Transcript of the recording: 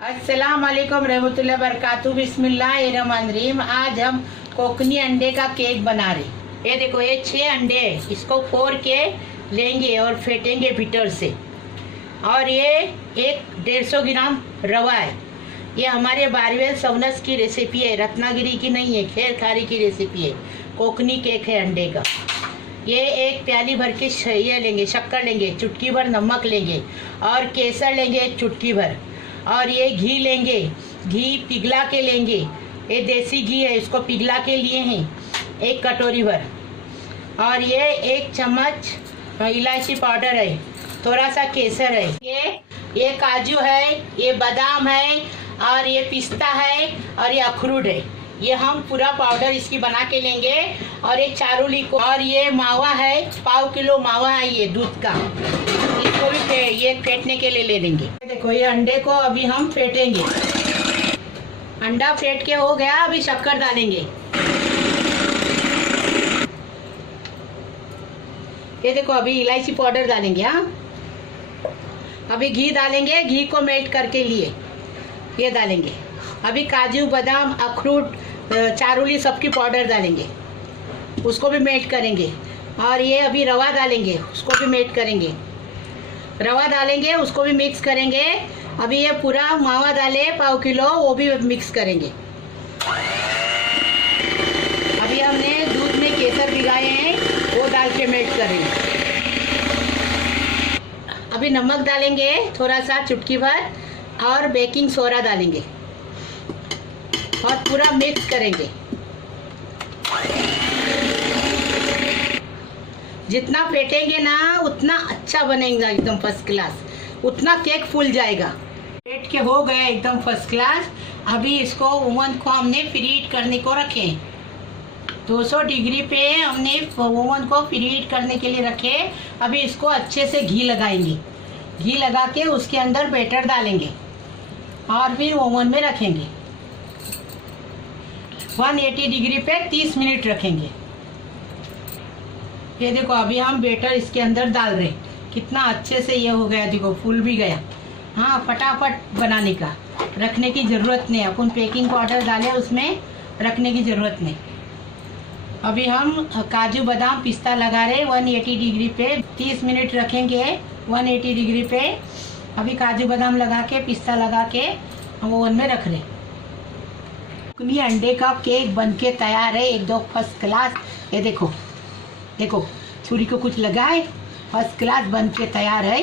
अस्सलाम वालेकुम रहमतुल्लाहि बरकातहू। बिस्मिल्लाहिर्रहमानिर्रहीम। आज हम कोकनी अंडे का केक बना रहे। ये देखो, ये 6 अंडे हैं। इसको फोड़ के लेंगे और फेंटेंगे बीटर से। और ये 150 ग्राम रवा है। ये हमारे बारवेल सवनस की रेसिपी है, रत्नागिरी की नहीं है, खैर खारी की रेसिपी है। कोकनी केक है अंडे का। ये 1 प्याली भर के ये लेंगे, शक्कर लेंगे, चुटकी भर नमक लेंगे और केसर लेंगे 1 चुटकी भर। और ये घी लेंगे, घी पिघला के लेंगे। ये देसी घी है, इसको पिघला के लिए हैं 1 कटोरी भर। और ये 1 चम्मच इलायची पाउडर है, थोड़ा सा केसर है, ये काजू है, ये बादाम है, और ये पिस्ता है, और ये अखरोट है। ये हम पूरा पाउडर इसकी बना के लेंगे। और ये चारूली को, और ये मावा है, पाव किलो मावा है ये दूध का। इसको भी ये फेंटने के लिए ले लेंगे। देखो, ये अंडे को अभी हम फेंटेंगे। अंडा फेंट के हो गया, अभी शक्कर डालेंगे। ये देखो, अभी इलायची पाउडर डालेंगे। हाँ, अभी घी डालेंगे, घी को मेल्ट करके लिए ये डालेंगे। अभी काजू बादाम अखरोट चारूली सबकी पाउडर डालेंगे, उसको भी मेल्ट करेंगे। और ये अभी रवा डालेंगे, उसको भी मेल्ट करेंगे। रवा डालेंगे, उसको भी मिक्स करेंगे। अभी ये पूरा मावा डाले पाव किलो, वो भी मिक्स करेंगे। अभी हमने दूध में केसर भिगाए हैं, वो डाल के मेल्ट करेंगे। अभी नमक डालेंगे थोड़ा सा चुटकी भर, और बेकिंग सोडा डालेंगे और पूरा मिक्स करेंगे। जितना फेंटेंगे ना उतना अच्छा बनेगा, एकदम फर्स्ट क्लास। उतना केक फूल जाएगा। फेंट के हो गया एकदम फर्स्ट क्लास। अभी इसको ओवन को हमने प्रीहीट करने को रखे। 200 डिग्री पे हमने ओवन को प्रीहीट करने के लिए रखे। अभी इसको अच्छे से घी लगाएंगे। घी लगा के उसके अंदर बैटर डालेंगे और फिर ओवन में रखेंगे। 180 डिग्री पे 30 मिनट रखेंगे। ये देखो, अभी हम बैटर इसके अंदर डाल रहे। कितना अच्छे से ये हो गया, देखो फूल भी गया। हाँ, फटाफट बनाने का, रखने की ज़रूरत नहीं। अपन बेकिंग पाउडर डाले, उसमें रखने की ज़रूरत नहीं। अभी हम काजू बादाम पिस्ता लगा रहे 180 डिग्री पे 30 मिनट रखेंगे। 180 डिग्री पे अभी काजू बादाम लगा के, पिस्ता लगा के हम ओवन में रख रहे। कोकनी अंडे का केक बनके तैयार है, एकदम फर्स्ट क्लास। ये देखो देखो, छुरी को कुछ लगाए, फर्स्ट क्लास बन के तैयार है।